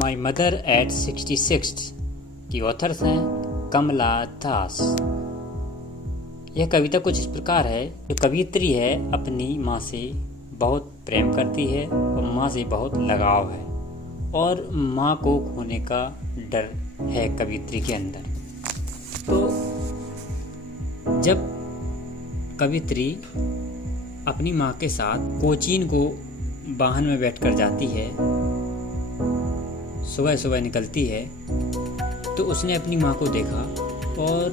My mother eight 66 की authors हैं कमला दास। यह कविता कुछ इस प्रकार है। जो कवियत्री है अपनी माँ से बहुत प्रेम करती है और माँ से बहुत लगाव है और माँ को खोने का डर है कवियत्री के अंदर। तो जब कवियत्री अपनी माँ के साथ कोचीन को वाहन में बैठकर जाती है, सुबह सुबह निकलती है, तो उसने अपनी माँ को देखा और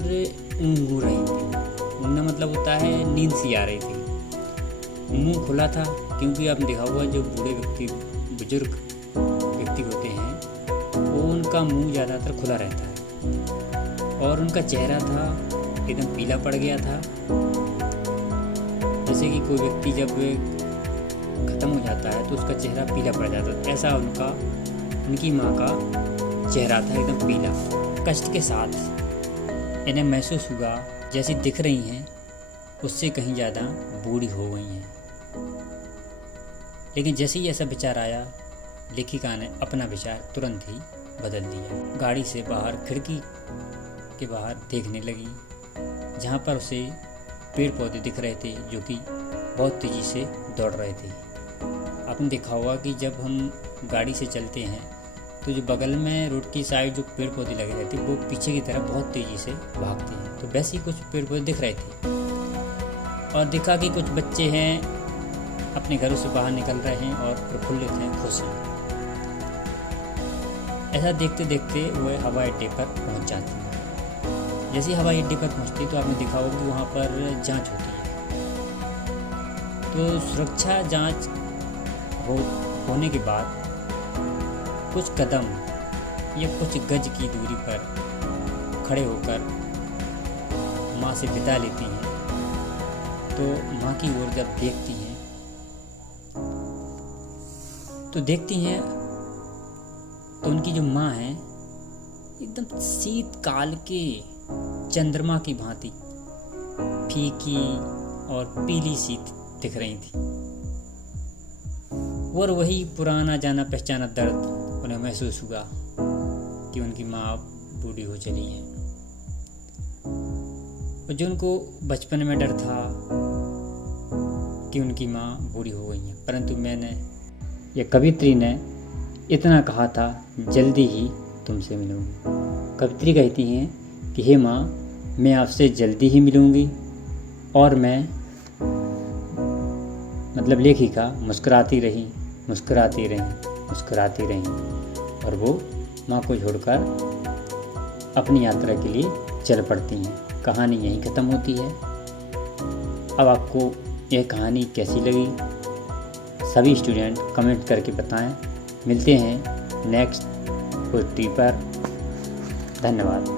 ऊँघ रही थी। ऊँघना मतलब होता है नींद सी आ रही थी। मुंह खुला था क्योंकि आपने देखा हुआ जो बूढ़े व्यक्ति बुजुर्ग व्यक्ति होते हैं वो उनका मुंह ज़्यादातर खुला रहता है और उनका चेहरा था एकदम पीला पड़ गया था। जैसे कि कोई व्यक्ति जब ख़त्म हो जाता है तो उसका चेहरा पीला पड़ जाता है, ऐसा उनकी माँ का चेहरा था एकदम पीला। कष्ट के साथ इन्हें महसूस हुआ जैसी दिख रही हैं उससे कहीं ज़्यादा बूढ़ी हो गई हैं। लेकिन जैसे ही ऐसा विचार आया, लेखिका ने अपना विचार तुरंत ही बदल दिया। गाड़ी से बाहर खिड़की के बाहर देखने लगी जहाँ पर उसे पेड़ पौधे दिख रहे थे जो कि बहुत तेज़ी से दौड़ रहे थे। आपने देखा होगा कि जब हम गाड़ी से चलते हैं तो जो बगल में रोड की साइड जो पेड़ पौधे लगे रहते वो पीछे की तरफ बहुत तेज़ी से भागते हैं। तो वैसे ही कुछ पेड़ पौधे दिख रहे थे और देखा कि कुछ बच्चे हैं अपने घरों से बाहर निकल रहे हैं और प्रफुल्लित हैं, खुश हैं। ऐसा देखते देखते वह हवाई अड्डे पर पहुंच जाती है। जैसे ही हवाई अड्डे पर पहुंचती तो आपने देखा होगा कि वहाँ पर जांच होती है। तो सुरक्षा जांच होने के बाद कुछ कदम या कुछ गज की दूरी पर खड़े होकर माँ से विदा लेती हैं। तो माँ की ओर जब देखती हैं तो उनकी जो माँ है एकदम शीतकाल के चंद्रमा की भांति फीकी और पीली सी दिख रही थी और वही पुराना जाना पहचाना दर्द उन्हें महसूस हुआ कि उनकी माँ बूढ़ी हो चली है। और जो उनको बचपन में डर था कि उनकी माँ बूढ़ी हो गई है, परंतु या कवियत्री ने इतना कहा था, जल्दी ही तुमसे मिलूंगी। कवियत्री कहती हैं कि हे माँ, मैं आपसे जल्दी ही मिलूंगी। और मैं मतलब लेखिका मुस्कुराती रही और वो माँ को छोड़कर अपनी यात्रा के लिए चल पड़ती हैं। कहानी यहीं ख़त्म होती है। अब आपको यह कहानी कैसी लगी सभी स्टूडेंट कमेंट करके बताएं। मिलते हैं नेक्स्ट पोएट्री पर। धन्यवाद।